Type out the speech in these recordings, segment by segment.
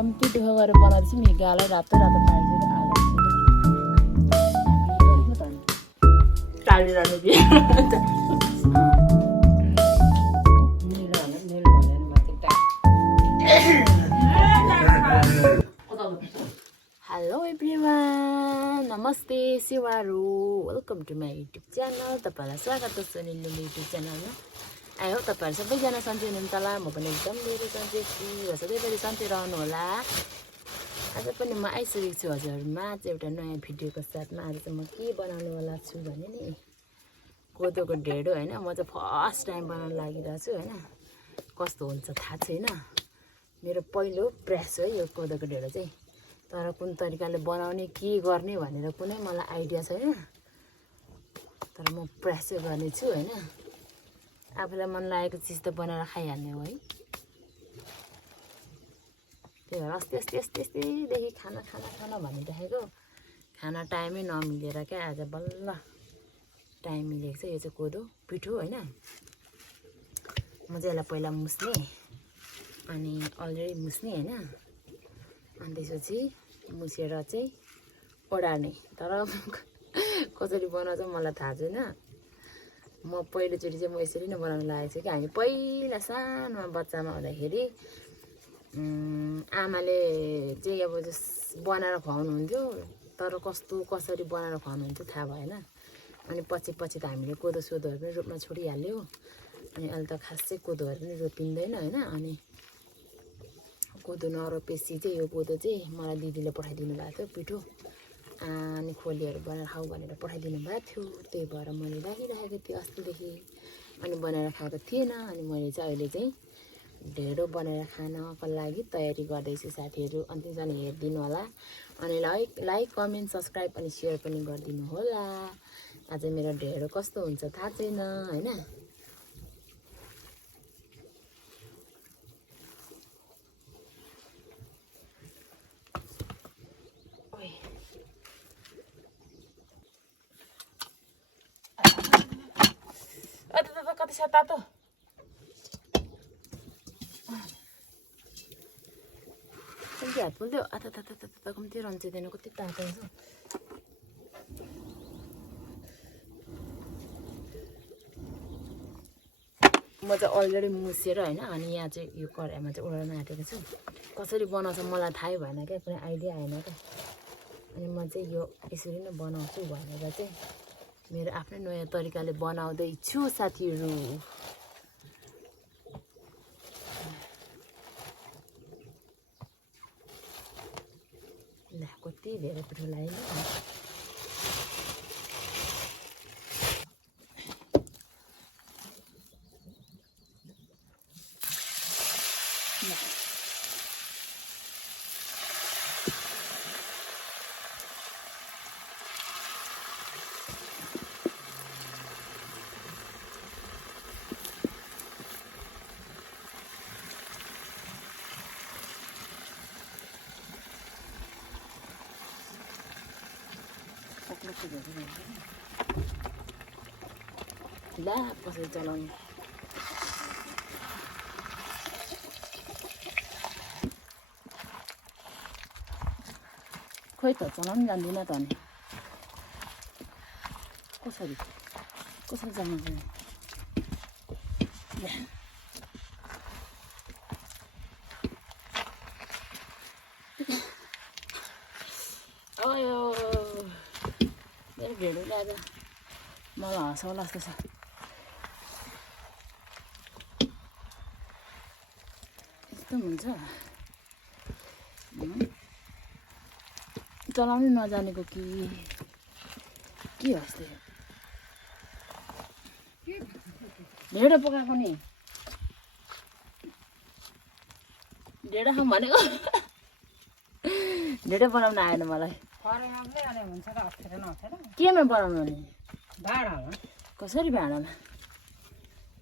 कम्ती दुःख गरेर बनाउँदैछु नि गालाई रातो रातो पारिदिएर हेलो एभ्रिवान नमस्ते शिवारू welcome to my YouTube channel तपाईँलाई स्वागत छ सुनिल युट्युब च्यानलमा आयो तपाईँहरू सबैजना सन्चै हुनुहुन्छ होला म पनि एकदम धेरै सन्चै छु र सधैँभरि सन्चै रहनु होला आज पनि म आइसकेको छु हजुरहरूमा चाहिँ एउटा नयाँ भिडियोको साथमा आज चाहिँ म के बनाउनु होला छु भने नि कोदोको ढेँडो होइन म चाहिँ फर्स्ट टाइम बनाउनु लागिरहेको छु होइन कस्तो हुन्छ थाहा छैन मेरो पहिलो प्रयास हो यो कोदोको ढेँडो चाहिँ तर कुन तरिकाले बनाउने के गर्ने भनेर कुनै मलाई आइडिया छैन तर म प्रयास चाहिँ गर्नेछु होइन आफूलाई मन लागेको चिज त बनाएर खाइहाल्ने हो है त्यही भएर यस्तैदेखि खाना भनिराखेको खाना टाइमै नमिलेर क्या आज बल्ल टाइम मिलेको छ यो चाहिँ कोदो पिठो होइन म चाहिँ यसलाई पहिला मुस्ने अनि अलरेडी मुस्ने होइन अनि त्यसपछि मुसेर चाहिँ ओडार्ने तर कसरी बनाउँछ मलाई थाहा छैन म पहिलोचोटि चाहिँ म यसरी नै बनाउनु लागेको छु कि हामी पहिला सानोमा बच्चामा हुँदाखेरि आमाले चाहिँ अब बनाएर खुवाउनुहुन्थ्यो तर कसरी बनाएर खुवाउनुहुन्थ्यो थाहा भएन अनि पछि त हामीले कोदो सोदोहरू पनि रोप्न छोडिहाल्यो अनि अहिले त खास चाहिँ कोदोहरू पनि रोपिँदैन होइन अनि कोदो नरोपेपछि चाहिँ यो कोदो चाहिँ मलाई दिदीले पठाइदिनु भएको थियो पिठो अनि खोलेहरू बनाएर खाऊ भनेर पठाइदिनु भएको थियो त्यही भएर मैले राखिराखेको थिएँ अस्तिदेखि अनि बनाएर खाएको थिएन अनि मैले चाहिँ अहिले चाहिँ ढेँडो बनाएर खानको लागि तयारी गर्दैछु साथीहरू अन्तिमसम्म हेरिदिनु होला अनि लाइक कमेन्ट सब्सक्राइब अनि सेयर पनि गरिदिनु होला आज मेरो ढेँडो कस्तो हुन्छ थाहा छैन होइन कति छ तातो कम्ती हात पोल्थ्यो आता कम्ती रन्चिँदैन कति तातो हुन्छ म चाहिँ अलरेडी मुसेर होइन अनि यहाँ चाहिँ यो कराईमा चाहिँ उडाउन आँटेको छु कसरी बनाउँछ मलाई थाहै भएन क्या कुनै आइडिया आएन क्या अनि म चाहिँ यो यसरी नै बनाउँछु भनेर चाहिँ मेरो आफ्नै नयाँ तरिकाले बनाउँदैछु साथीहरू ल कति धेरै पिठो लाग्यो ला कसरी चलाउने खोइ त चलाउनु जान्दिनँ त अनि कसरी चलाउनु अयो मेरो ढेँडोले आज मलाई हँसाउला जस्तो छ यस्तो हुन्छ चलाउनै नजानेको के हस्ते ढेँडो पकाएको नि ढेँडो खाऊँ भनेको ढेँडो बनाउन आएन मलाई केमा बनाउनु नि भाँडामा कसरी भाँडामा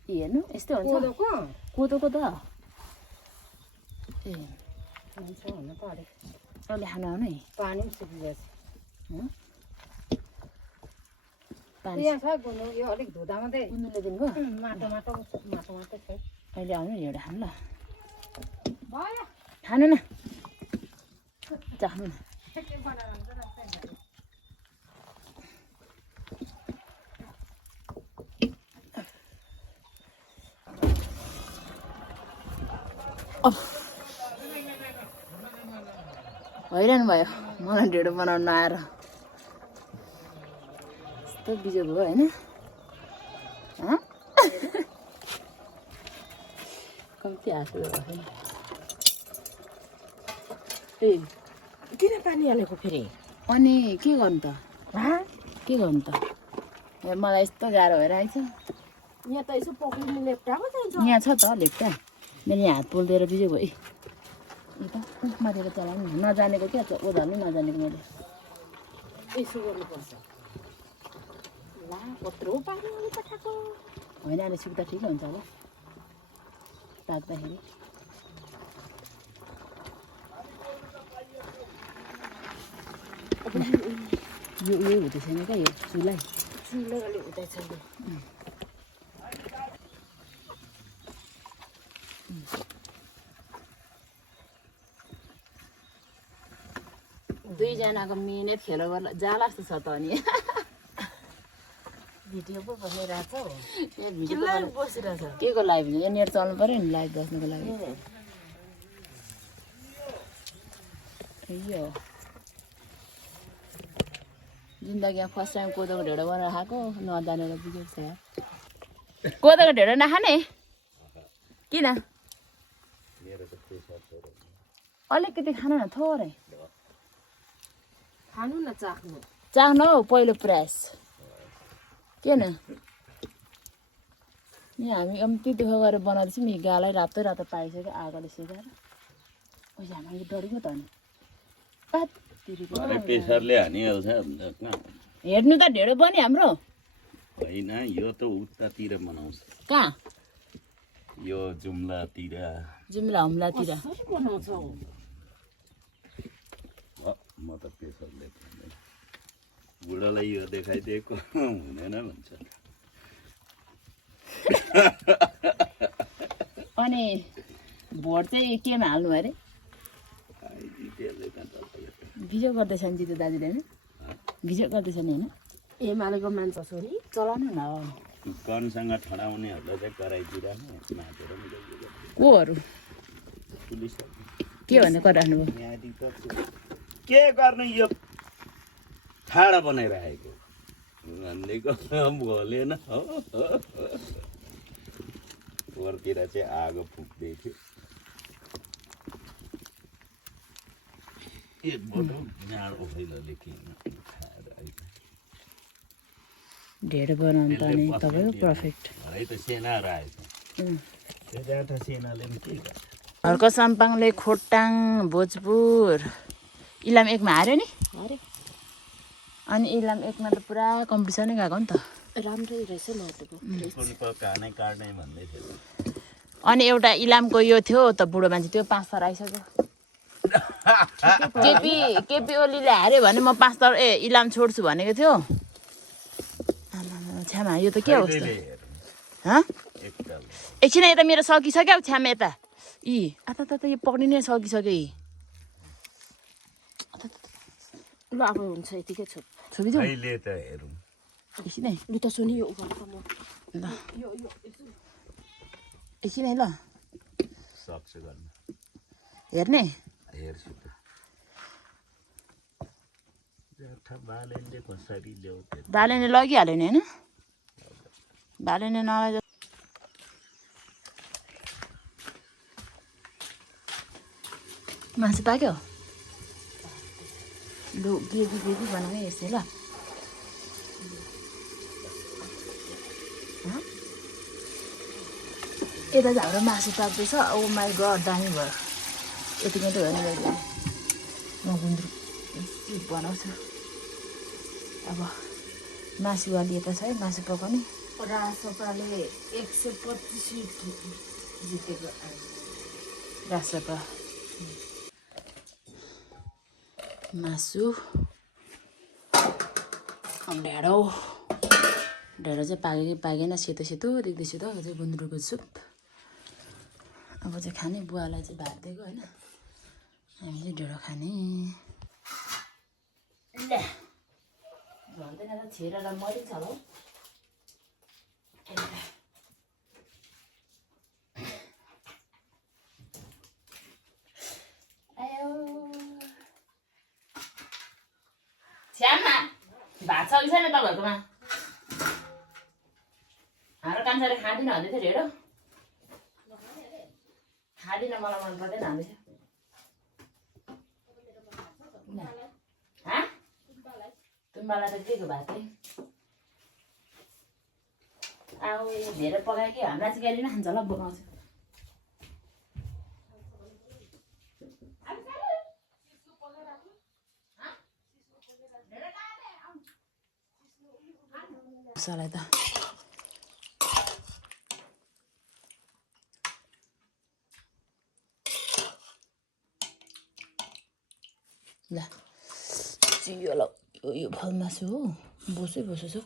हेर्नु यस्तै हुन्छ कोदोको त ए हुन्छ हुनु पऱ्यो अहिले खानु आउनु है पानी पनि सुकिरहेछ पानी छ गुन्द्रु यो अलिक धुँदा मात्रै गुन्द्रुले दिनुभयो माटो छ अहिले आउनु एउटा खानु ल भयो खानु न चाख्नु न हैरान भयो मलाई ढेँडो बनाउनु आएर यस्तो बिजोग हो होइन कम्ती हाँसो होइन ए किन पानी हालेको फेरि अनि के गर्नु त के गर्नु त मलाई यस्तो गाह्रो भइरहेको छ यहाँ त यसो पक्रिने लेप्टामा जान्छ यहाँ छ त लेप्टा मैले यहाँ हात पोलिदिएर बिजोग भयो माथिबाट चलाउनु नजानेको क्या ओधाल्नु नजानेको मैले यसो गर्नुपर्छ ला कत्रो पानी हाले पठाएको होइन अहिले सुक्दा ठिकै हुन्छ होला पाक्दाखेरि यो हुँदैछ नि क्या यो चुलाई चुलाले हुँदैछ दुईजनाको मिहिनेत खेलो गर्ला जाला जस्तो छ त अनि भिडियो पो बनिरहेछ हौ किन बसिरहेछ के को लाइभ हुन्छ यो नेट चल्नु पऱ्यो नि लाइभ बस्नुको लागि यो जिन्दगीमा फर्स्ट टाइम कोदोको ढेँडो बनाएर खाएको नजानेर बिजोग छ कोदोको ढेँडो नखाने किन अलिकति खानु न थोरै खानु न चाख्नु चाख्नु हौ पहिलो प्रयास किन यहाँ हामी कम्ती दुःख गरेर बनाउँदैछौँ नि गालाई रातो रातो पाइसक्यो आगोले सेकाएर पैसा हामीले डरेको त अनि प्रेसरले हानिहाल्छ हेर्नु त ढेँडो बन्यो हाम्रो होइन यो त उतातिर बनाउँछ कहाँ यो जुम्लातिर जुम्ला हुम्लातिर बनाउँछ हौ म त प्रेसरले बुढोलाई यो देखाइदिएको हुँदैन भन्छ अनि भोट चाहिँ केमा हाल्नु अरे भिडियो गर्दैछ नि जितु दाजुले होइन भिडियो गर्दैछ नि होइन एमालेको मान्छे छ नि चलाउनु न कनसँग ठडाउनेहरूलाई चाहिँ कराइदिइरहनु माथेर कोहरू पुलिस के भन्ने गरिराख्नु भयो के गर्नु यो ठाडा बनाइराखेको भनेको भोलेन हो पोहोरतिर चाहिँ आगो फुक्दै थियो ढेँडो बनाउनु त अनि तपाईँको पर्फेक्ट है त सेनाहरू आएछ त्यो जाँदा सेनाले पनि के गर्छ हर्क साम्पाङले खोटाङ भोजपुर इलाम एकमा हार्यो नि अनि इलाम एकमा त पुरा कम्पिटिसनै गएको नि त राम्रै रहेछ महत्त्वको कानै काट्ने भन्दै थियो अनि एउटा इलामको यो थियो त बुढो मान्छे त्यो 5 तर आइसक्यो केपी ओलीले हार्यो भने म 5 तर इलाम छोड्छु भनेको थियो छ्यामा यो त के अवस्था एकछिन यता मेरो सकिसक्यो हौ छ्यामा यता आता त यो पक्रिनै सकिसक्यो ल अब हुन्छ यतिकै छोपिदिउँ अहिले त हेरौँ एकछिनै लु त सुनि यो ल एकछिनै ल सक्छ गर्नु हेर्ने हेर्छु त बालेनले कसरी ल्याउँथ्यो बालेनले लगिहाल्यो नि होइन बालेनले नलगे मासु पाक्यो लु गेबी बनाएँ यसै ल यता चाहिँ हाम्रो मासु पाक्दैछ ओ माई गड दामी भयो यति मात्रै हो नि मैले म गुन्द्रुक बनाउँछु अब मासु अलिएको छ है मासु पकाउने रासपाले 125 सिट जितेको रासपा मासु ढेँडो चाहिँ पाकेन सेतो सेतो देख्दैछु त यो चाहिँ गुन्द्रुकको सुप अब चाहिँ खाने बुवालाई चाहिँ भात दिएको होइन हामी चाहिँ ढेँडो खाने ले भन्दैन त छिरेर मरिन्छ होला हौ आयो श्याममा भात छ कि छैन तपाईँहरूकोमा हाम्रो कान्छाले खाँदिन भन्दै थियो हेर खाँदिन मलाई मन पर्दैन भन्दै थियो तुम्बालाई त के को भात अब यो धेरै पकायो कि हाम्रा चाहिँ गाली नै खान्छ होला बोकाउँछ मसाला त ल चियो ल यो फल मासु हो बोसै बोसो छ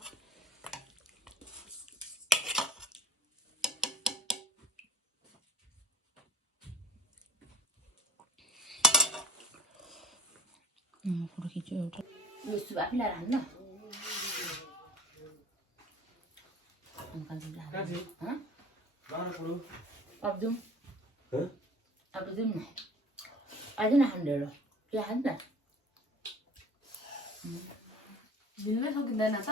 फोटो खिच्यो एउटा यो सुबा पिलाएर हाल्नु अब जाउँ अब जाउँ न आज न खानु ढेँडो के खान्छ मिल्नै सकिँदैन त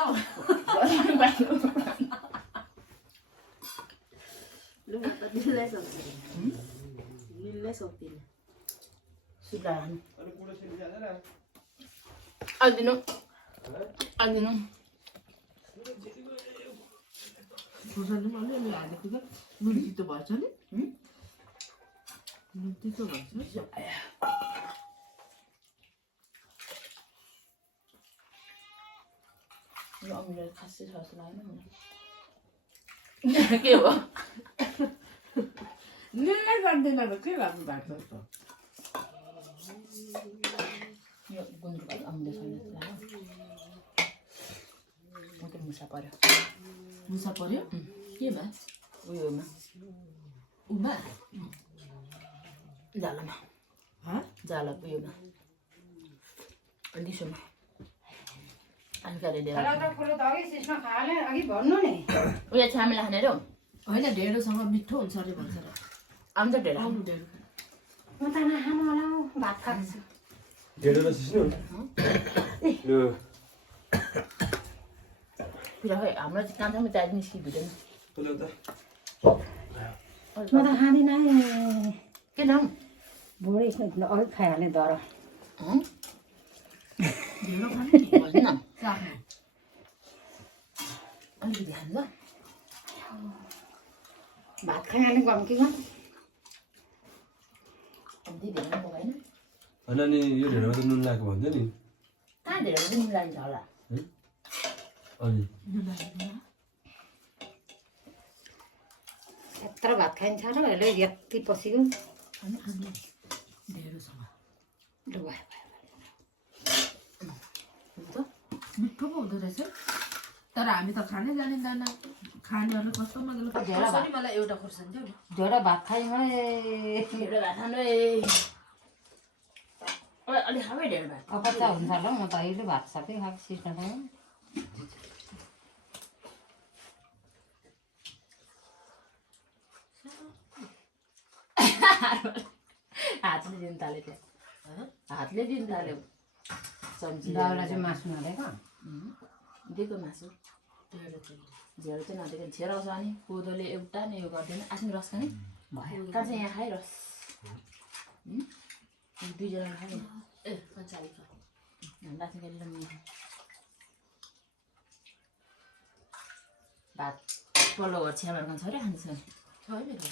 मिल्नै सक्दिनँ सुब्ला खानु आइदिनु आइदिनु खुर्सानी पनि अलिअलि हालेको त नुन तितो भएछ नि नुन तितो भएछ यो अमिलो खासै छ जस्तो लागेन मलाई के हो मिल्नै सक्दैन त के गर्नु भएको त यो गुन्द्रुक अमिलो छैन जस्तो लाग्यो म त मुसा पर्यो मुसा पर्यो केमा उयोमा उमा जालामा जाला उयोमा डिसोमा अलिकति उयो छामेला खाने र होइन ढेँडोसँग मिठो हुन्छ अरे भन्छ र अन्त ढेँडो आउनु ढेँडो म त नखानु होला हौ भात खान्छु ढेँडो त सिस्नु यो फिर खै हाम्रो चाहिँ कान्छामा दाजु निस्किँदैन पुनः त म त खाँदिनँ है किन भोरै अलिक खाइहालेँ तर ढेँडो खाने नि भएन चाख्नु अलिकति खानु ल भात खाइहालेँ गम कि गम कम्ती धेरै पकाएन होइन नि यो ढेँडोमा त नुन लगाएको भन्छ नि कहाँ धेरै पनि मिलाइन्छ होला अनि यत्रो भात खाइन्छ र अहिले यति पसिगयो ढेँडोसँग लु भयो मिठो पो हुँदो रहेछ तर हामी त खानै जानिँदैन खानेहरूले कस्तो मजाले ढेँडो भात। मलाई एउटा खुर्सानी देऊ न ढेँडो भात खाइमा ढेँडो भात खानु है अलि खाऊ है ढेँडो भात अपच्चा हुन्छ होला म त अहिले भात सबै खाएको सिस्टम हातले दिन थाल्यो त्यो हातले दिन थाल्यो सब्जी दाउरा चाहिँ मासु नदिएको दिएको मासु झेरो चाहिँ नदिएको झेर आउँछ अनि कोदोले एउटा नै यो गर्दैन आफ्नो रस खाने भयो कहाँ चाहिँ यहाँ खाए रस दुईजना खायो ए कञ्चाली लासो गरेर भात पल्लो घर छ्यामाहरूको छ अरे खान्छ छैन त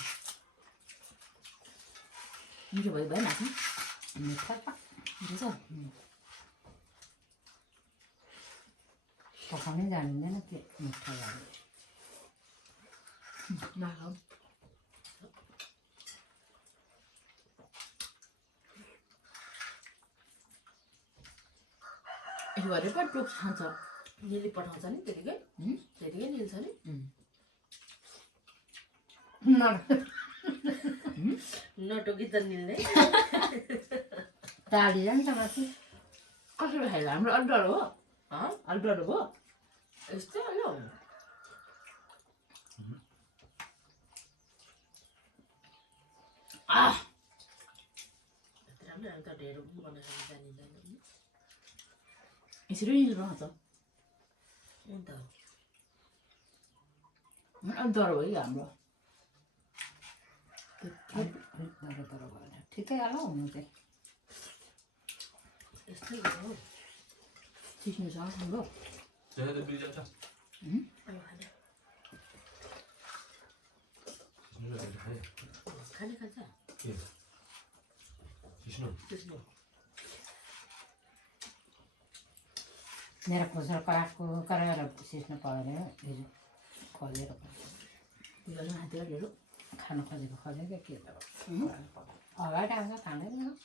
मिठो भयो भएन आफ्नो मिठो मिठो छ पकाउनै जानिँदैन त्यो मिठो लाग्यो नखाऊ यो गरेर पनि टोक खान्छ निली पठाउँछ नि त्यतिकै निल्छ नि नटोकी त निल्ने टाढी जान्छ माथि कसरी खाइला हाम्रो अल्डर हो अल्डर हो यस्तै हो राम्रो त ढेर बनाएर जानिँदैन यसरी रहन्छ अन्त अल्डर हो कि हाम्रो ठिकै होला हुनु चाहिँ यस्तै हो सिस्नु छ हाम्रो त्यहाँ त बिल जान्छ खाने खान्छ के सिस्नु मेरो खोसेर काठको कराएर सिस्नु परेर हिजो खोलेर हातहरू खानु खोजेको के त अगाडि आउँछ खाँदैन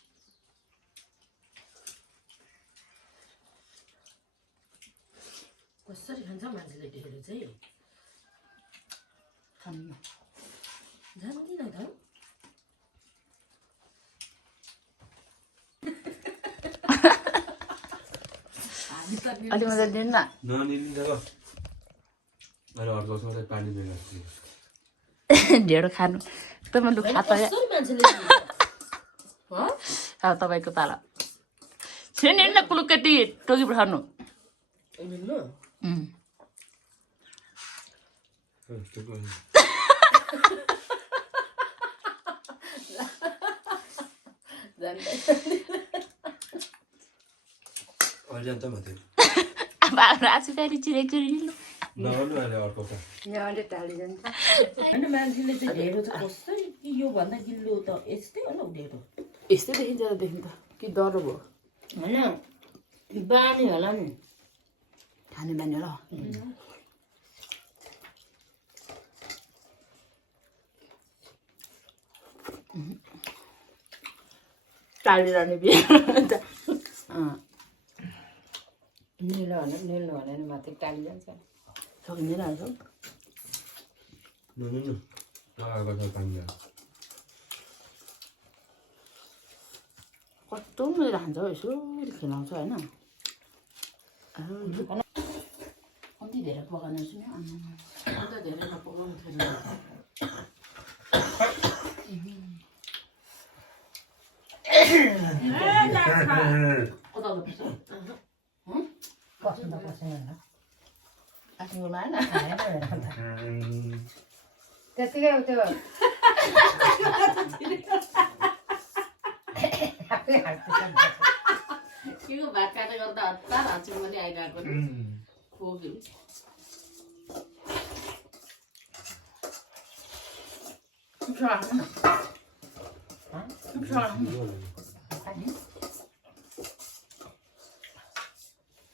कसरी खान्छ मान्छेले ढेँडो चाहिँ खानु जान्दिनँ त अलि मजा दिनु न ननिली जब मैले अर्को सधैँ पानी बेला ढेँडो खानु एकदमै लु खा त कसरी मान्छेले अब तपाईँको पाला छिन् हिँड्न कुलुकेटी टोकी पठाउनु दिनु अहिले जान्छ माथि अब हाम्रो आँसुकारी चिरेको चिरिनु नगर्नु अहिले अर्को त अलि टाढी जान्छ होइन मान्छेले चाहिँ ढेँडो चाहिँ कसरी योभन्दा गिल्लो त यस्तै हो नि ढेँडो यस्तै देखिन्छ त देखिन्छ कि डर भयो होइन बानी होला नि खाने बानी होला टाढिरहने बिहा निलो भने नि माथि टाढी जान्छ सकिँदैन रहेछ ननिल्नु लगाएको छ पानी कस्तो मजा खान्छ हौ यसो खेलाउँछ होइन कम्ती धेरै पकाउनु छु नि अन्त धेरै नपकाउनु थिएन कस्तो त पसेन आफ्नोमा होइन त्यतिकै त्यो के को भात काटेर गर्दा हतार हान्छु पनि आइरहेको खोक्यो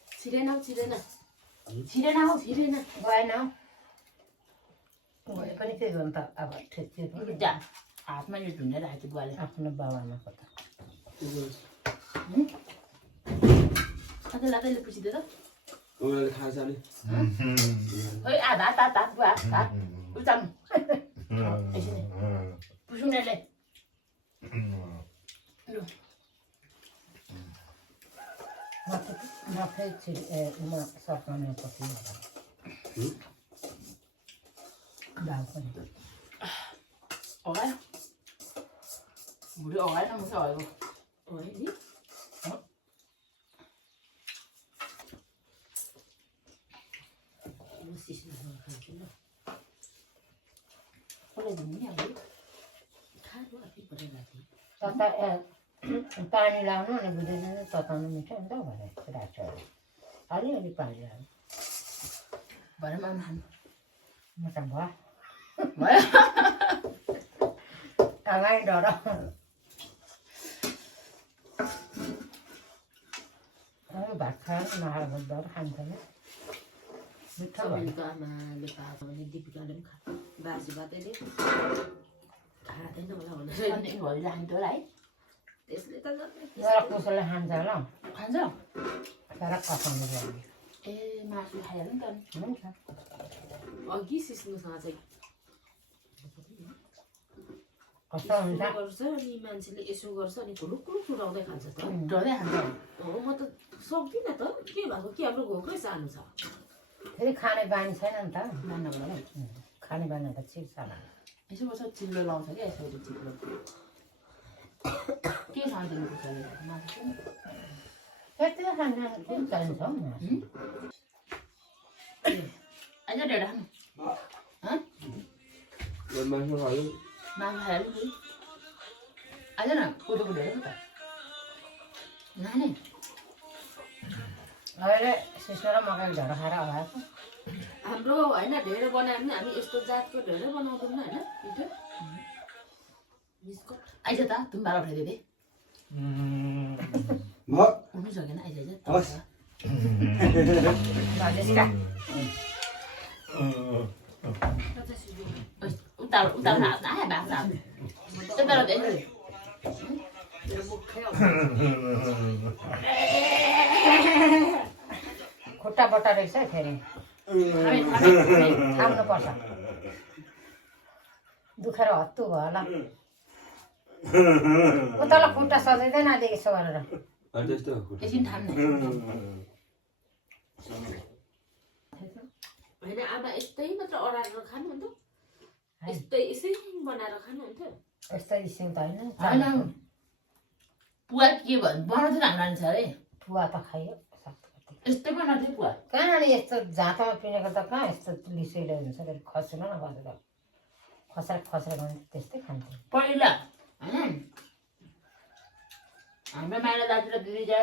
छिरेन हौ छिरेन छिरेन हौ छिरेन गएन गए पनि के गर्नु त अब ठिक जा हातमा यो ढुन्डेर राखेको बुवाले आफ्नो बाबामा कता अझै लाँदैले पुछिदियो त उनीहरूले खान्छ नि खोइ आधा हात बुवा हात उचाल्नु एकछिन पुसुनेले लु माथि सकाउने पछि दाल पनि अगायो बुढी अगाएन म चाहिँ अगाएको है नि खान्छु ल कसले दिनु नि अब खानु आफै बनाइरहेको तता पानी लाउनु अनि बुझ्दैन तताउनु मिठो हुन्छ भनेर राख्छु अलिअलि पानी लाउनु भरे मामा खानु म त भयो भयो अगाडि डर भात खाएर नखाएको डर खान्छ नि मिठो भयो सबैको आमाले पाएको भने दिपिकाले पनि खा बासी भातैले खाँदैन होला भनेर अनि भरि लाग्दो होला है त्यसले त गर्दैन तर कसैले खान्छ होला खान्छ तर पकाउनु पर्ने ए मासु खाइहाल्नु नि त हुन्छ अघि सिस्नुसँग चाहिँ कस्तो हुन्छ गर्छ अनि मान्छेले यसो गर्छ अनि कुरुक कुरुक उडाउँदै खान्छ त डरै हान्छ म त सक्दिनँ त के भएको कि हाम्रो घोकै सानो छ फेरि खाने बानी छैन नि त मान्नको लागि खाने बानी त चिर्छ यसो कसो चिल्लो लाउँछ क्या यसो चिल्लो के खाँदैन मासु त्यति खान्छ कुन चाहिन्छ हौ आइज ढेँडो खानु मासु खायो आइज न कोदोको ढेँडो त नानी अहिले सिस्नो र मकैको ढेँडो खाएर आएको हाम्रो होइन ढेँडो बनायो भने हामी यस्तो जातको ढेँडो बनाउँदैनौँ होइन पिठो बिस्कुट आइज त तुम्बा उठाइदियो दे उठ्नु सकेन आइज उता उता आयो बाख्रा त्यता दे मेरो मुखै खुट्टा बट्टा रहेछ है फेरि थाप्नुपर्छ दुखेर हत्तु भयो होला उता खुट्टा सजाइँदैन अहिले यसो गरेर एकछिन थाम्ने होइन आमा यस्तै मात्र अडारेर खानुहुन्थ्यो यस्तै यसै बनाएर खानुहुन्थ्यो यस्तो इसिङ त होइन होइन पुवा के भन्नु बनाउँथ्यो हाम्रो नानी छ अरे पुवा त खायो यस्तै बनाउँथ्यो पुवा कहाँ नि यस्तो जाँतोमा पिनेको त कहाँ यस्तो लिसैलो हुन्छ फेरि खसेन न गरेर खसेर भने त्यस्तै खान्थ्यो पहिला होइन हाम्रो माइला दाजु र दिदीजना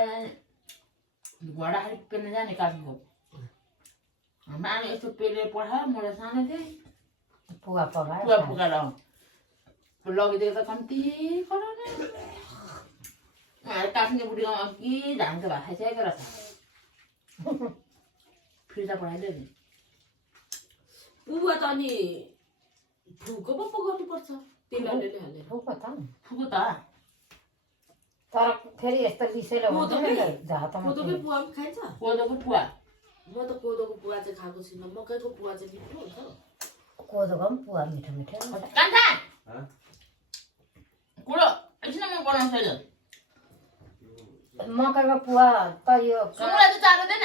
घोडाखाली पेल्न जाने काट्नुको हाम्रो आमा यस्तो पेलेर पठायो म सानो थिएँ पुवा पकायो पुवा पुगाएर लगिदिएको त कम्ती कराउने काट्ने बुढीको के धानको भात खाइसकेको रहेछ फिर्ता पठाइदियो नि पुवा त अनि फुको पो पकाउनुपर्छ तेल अलिअलि हालेर फुको त फुको त तर फेरि यस्तो लिसैलो हुन्छ नि जाँतोमा कोदोकै पुवा पनि खाइन्छ कोदोको पुवा म त कोदोको पुवा चाहिँ खाएको छुइनँ मकैको पुवा चाहिँ मिठो हुन्छ कोदोको पनि पुवा मिठो मिठो कान्छा कुरो एकछिन म बनाउँछु अहिले मकैको पुवा त यो सुँगुरा चाहिँ चारोदैन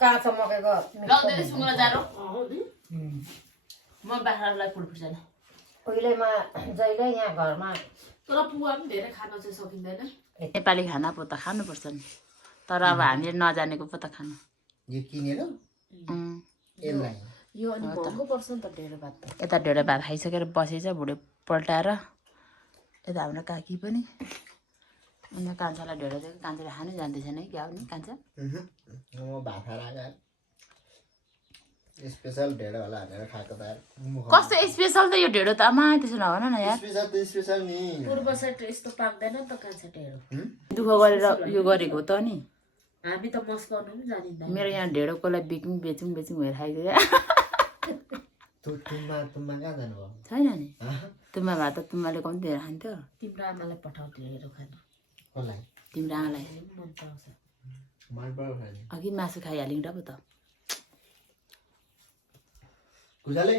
काँचो मकैको लग्दैन सुँगुरा चारो नि म बाख्रालाई फुल फुर्दैन उहिलेमा जहिले यहाँ घरमा तर पुवा पनि धेरै खान चाहिँ सकिँदैन नेपाली खाना पो त खानुपर्छ नि तर अब हामीले नजानेको पो त खानु यो किनेर यसलाई यो अनि महँगो पर्छ नि त ढेँडो भात त यता ढेँडो भात खाइसकेर बसेछ भुँडी पल्टाएर यता हाम्रो काकी पनि अन्त कान्छालाई ढेँडो दिएको कान्छाले खानै जान्दैछन् है क्या हो नि कान्छा म भात खाएर आएको स्पेसल ढेँडो होला भनेर खाएको त कस्तो स्पेसल त यो ढेँडो त आमा त्यसो नभन न यार स्पेसल त स्पेसल नि पूर्व साइड यस्तो पाक्दैन नि त कान्छा ढेँडो दुःख गरेर यो गरेको हो त नि हामी त मस्काउनु पनि जानिँदैन मेरो यहाँ ढेँडोकोलाई बिक्यौँ बेचौँ भएर खाइदियो तुम्बा कहाँ जानुभयो छैन नि तुम्बा भात त तुम्बाले कम्ती धेरै खान्थ्यो तिम्रो आमालाई पठाउ ढेँडो खान कसलाई तिम्रो आमालाई मन पराउँछ मन पराउँछ नि अघि मासु खाइहाल्यौँ र पो त खुजाले